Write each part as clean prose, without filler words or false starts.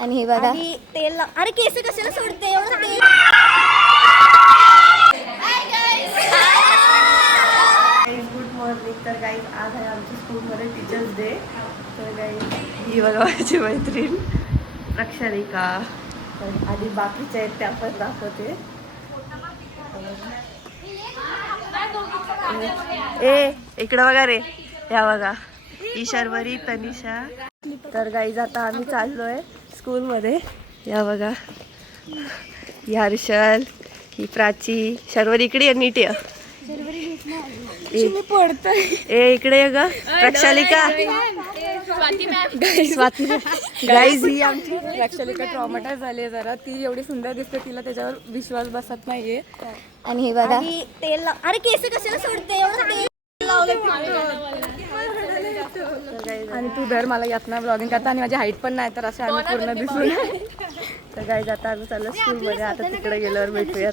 आणि हे बघा तेल अरे केस कशाला सोडते एवढं तेल. Good morning. तर गाईज आज आहे आमच्या स्कूलमध्ये टीचर्स डे. तर गाईज ही बघा माझी मैत्रीण प्रक्षालिका. तर आधी बाकीच्या आहेत त्या पण दाखवते. ए इकडं बघा रे, या बघा ही शर्वरी तनिषा. तर गाईज आता आम्ही चाललोय स्कूलमध्ये. या बघा ही हर्षल, ही प्राची. शर्वरी इकडे ये, नीट ये. ए इकडे ये ग प्रक्षालिका. गाईज ही आमची प्रक्षालिका ट्रॉमाटाईज झाली आहे जरा. ती एवढी सुंदर दिसते, तिला त्याच्यावर विश्वास बसत नाहीये. आणि हे बघा तेल अरे केस कशाला सोडते एवढं तेल आणि तू धर मला यातना ब्लॉगिंग करता. आणि माझी हाईट पण नाही, तर असे आम्ही पूर्ण दिसून. तर गाईज आता आम्ही चाललो स्कूलमध्ये. आता तिकडे गेल्यावर भेटूयात.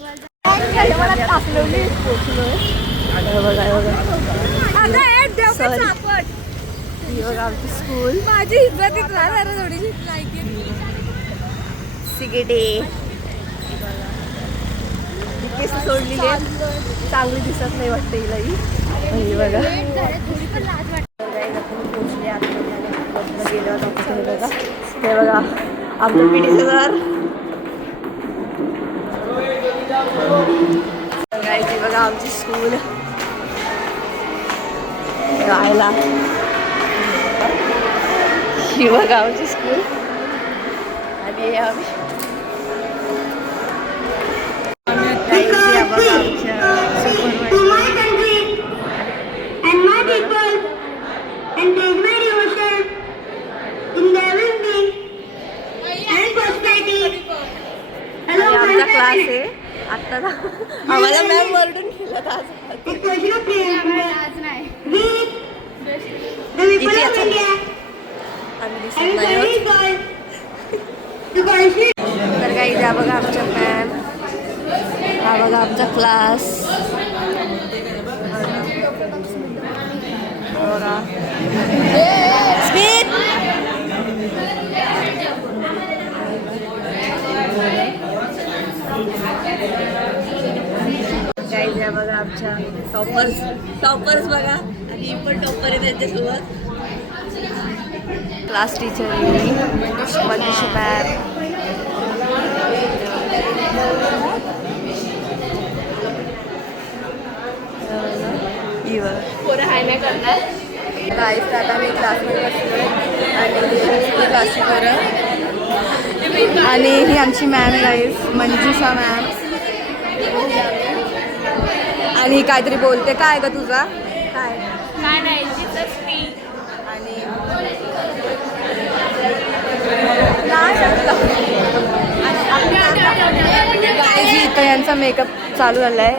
आमची स्कूल माझी इज्जत थोडीशी सिगेडे केस सोडलेली आहेत. चांगली दिसत नाही वाटते हिला ही. आणि बघा पोचले आतमध्ये गेल्यावर हे बघा, हे बघा आमचं पीटी सर. गायची बघा आमची स्कूल राहायला. ही बघा आमची स्कूल. आणि आम्ही आमचा क्लास आहे आता. आम्हाला मॅम वरडून गेलं आज. तर काही द्या बघा आमच्या मॅम. हा बघा आमचा क्लास. बघा स्मित. काही द्या बघा आमच्या टॉपर्स बघा. आणि ही पण टॉपर आहे त्यांच्यासोबत. Class teacher Manisha ma'am. Guys आता मी क्लासमध्ये बसलोय क्लासवर. आणि ही आमची मॅम आहे गाईस, मंजुषा मॅम. आणि काहीतरी बोलते. काय ग तुझा काय नाही. आणि गाईज इथं यांचा मेकअप चालू झाला आहे,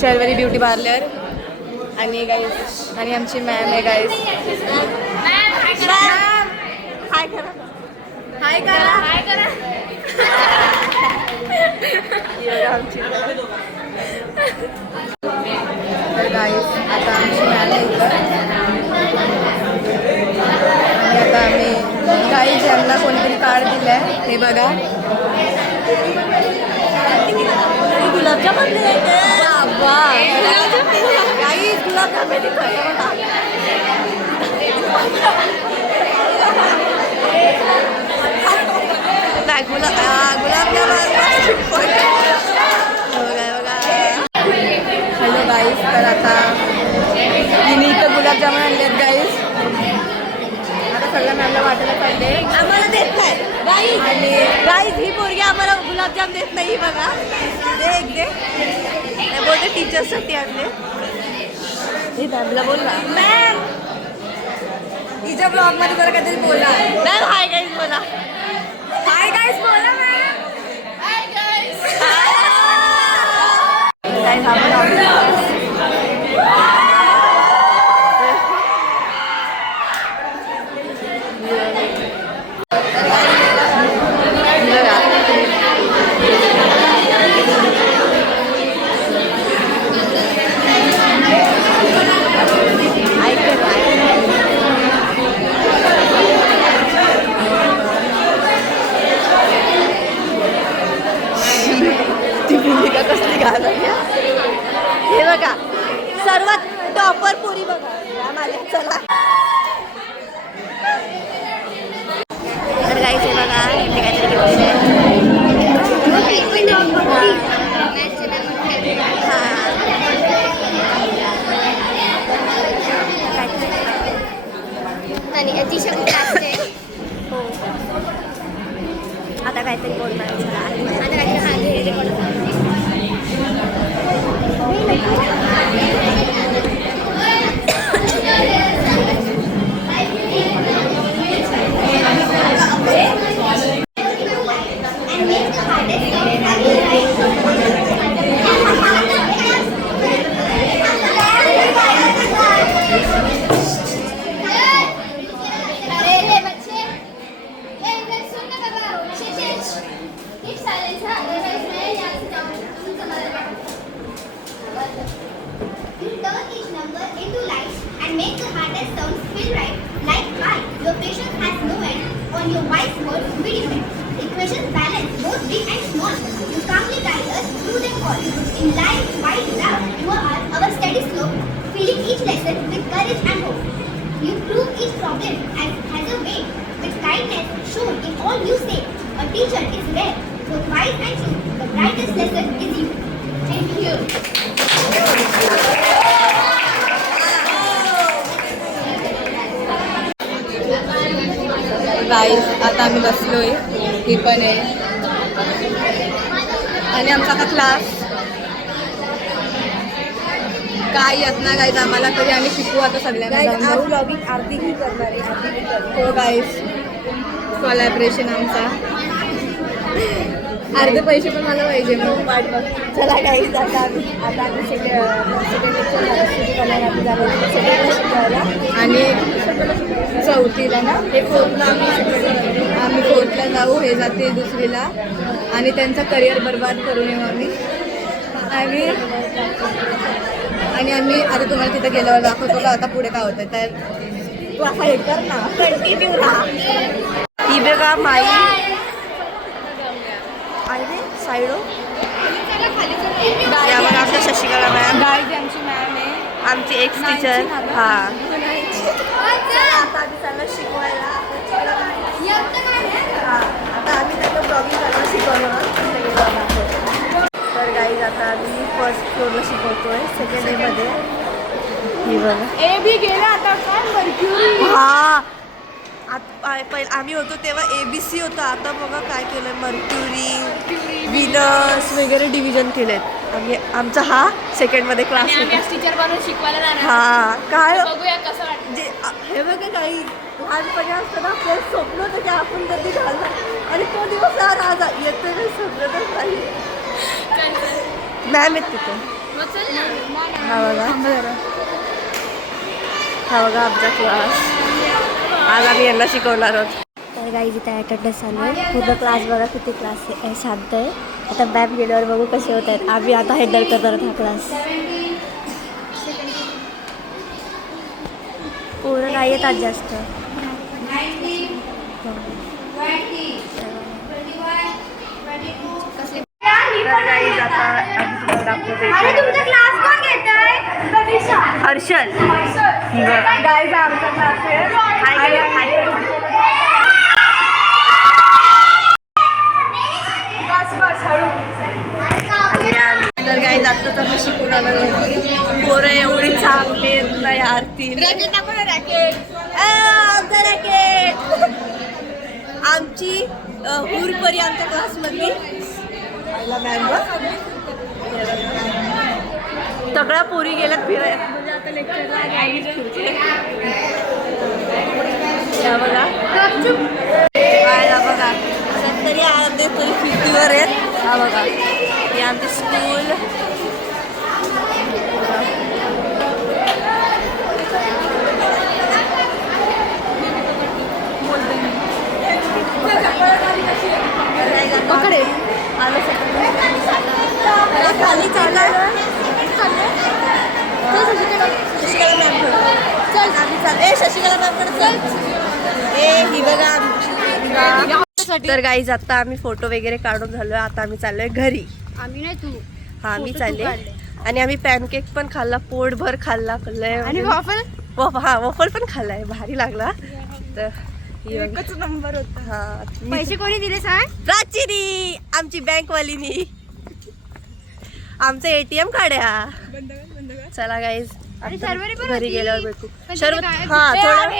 शर्वरी ब्युटी पार्लर. आणि गाईज आणि आमची मॅम आहे गाईज. हाय करा, हाय करा, हाय करा. आमची गाईज आता आमची मॅम आहे इथं. आणि आता आम्ही गाईज यांना कोणतरी कार्ड दिलं आहे. हे बघा gulab jamun guys gulab jamun hello guys. तर आता तिने इथं गुलाबजामुन आणले आहेत गाईज. आता सगळ्या मॅमला वाटायला पाहिजे. आम्हाला देत नाही आणि गाईज ही पोरगी आम्हाला गुलाबजाम देत नाही. बघा दे एक दे. बोलते टीचर्ससाठी आणले. हे मॅमला बोल ना मॅम. तिच्या ब्लॉगमध्ये जरा काहीतरी बोला मॅम. हाय गाईज बोला. हाय गाईज बोला मॅम. Hi guys. पोरी बघा माझ्या चला. तर गाईचे बघा इथे काहीतरी घेतलेलं आणि अतिशय कुठे असते. हो आता काहीतरी बोलणार आता काहीतरी Equations balance both big and small. You calmly guide us through them all. In life, white love, you are our steady slope, filling each lesson with courage and hope. You prove each problem has a way, with kindness shown in all you say. A teacher is rare, both wise and true. The brightest lesson is you. Thank you. गाईस आता आम्ही बसलोय. ही पण आहे आणि आमचा आता class काय येत ना गाईज आम्हाला तरी आम्ही शिकू आता सगळ्यांना. ब्लॉगिंग आरती ही करणार आहे. हो गाईज कोलॅबरेशन आमचा. अर्धे पैसे पण मला पाहिजे मग वाट बघ. चला गाईज आता आम्ही सेकंड लेक्चर शिकवायला आणि चौथीला ना हे फोनला आम्ही फोर्थला जाऊ. हे जाते दुसरीला आणि त्यांचा करिअर बर्बाद करून येऊ आम्ही. आणि आम्ही आता तुम्हाला तिथे गेल्यावर दाखवतो का आता पुढे काय होतं. तर तू असा हे कर ना कंटिन्यू राहा. ही बघा माई आहे साईडो यावर आमच्या शशिकला मॅम गाईज आमची मॅम आहे. आमची एक्स टीचर. हां आता आम्ही त्यांना शिकवायला आता आम्ही त्यांना ब्लॉगिंग करायला शिकवणार. तर गाईज आता आम्ही फर्स्ट फ्लोअरला शिकवतोय. सेकंड डेमध्ये ही बघा ए बी गेला आता काय मर्क्युरी. हा पहिलं आम्ही होतो तेव्हा ABC होतं. आता बघा काय केलं मर्क्युरी व्हीनस वगैरे डिव्हिजन केलेत. आम्ही आमचा हा सेकंडमध्ये क्लास होता. टीचर बनून शिकवायला जाणार. हा काय बघूया कसं वाटतं. जे हे बघा काही लहानपणी असताना आपल्याला स्वप्न होतं की आपण कधी घालणार आणि तो दिवस आज येते काही समजतच नाही. मॅम आहेत तिथे. हा बघा आमचा क्लास. आज आम्ही यांना शिकवणार आहोत. तर गाईज इथे अटेंडन्स चालू आहे. पूर्ण क्लास बघा किती क्लास शांत आहे. आता मॅम गेल्यावर बघू कसे होत आहेत. आम्ही आता हँडल करणार आहोत हा क्लास. पोरं नाही येतात जास्त. तर गाईज आता आम्ही तुम्हाला दाखवतो हर्षल. गाईज आमचा क्लास आहे. तर गाईज आता तर मी शिकून आलो. पोरं एवढी चांगली आहेत ना यार. आमची हुरपरी आमच्या क्लासमधली सगळ्या पोरी गेल्यात फिरायला. म्हणजे आता लेक्चरला आणि आम्हीच फिरते. बघा बघा तरी आमच्या पोरी फिरतीवर आहेत. हा बघा हे आमचे स्कूल. पकडे आलं खाली चाललं. शशिकला मॅम चल आम्ही चाल. शशिकला मॅमकडे चल. ही बघा आमची. तर गाईज आता आम्ही फोटो वगैरे काढून झालोय. आता आम्ही चाललोय घरी. आम्ही नाही तू हा मी चालले. आणि आम्ही पॅनकेक पण खाल्ला, पोटभर खाल्ला. आणि वॉफल हा वॉफल पण खाल्लाय, भारी लागला. तर एकच नंबर होता. हा पैसे कोणी दिले सांग? प्राचीनी आमची बँकवालीनी आमचं ATM काढ्या. चला गाईज आणि सर्वरी पण घरी होती. गेल्यावर भेटू. पण शरबत तिने काय- हा थोडं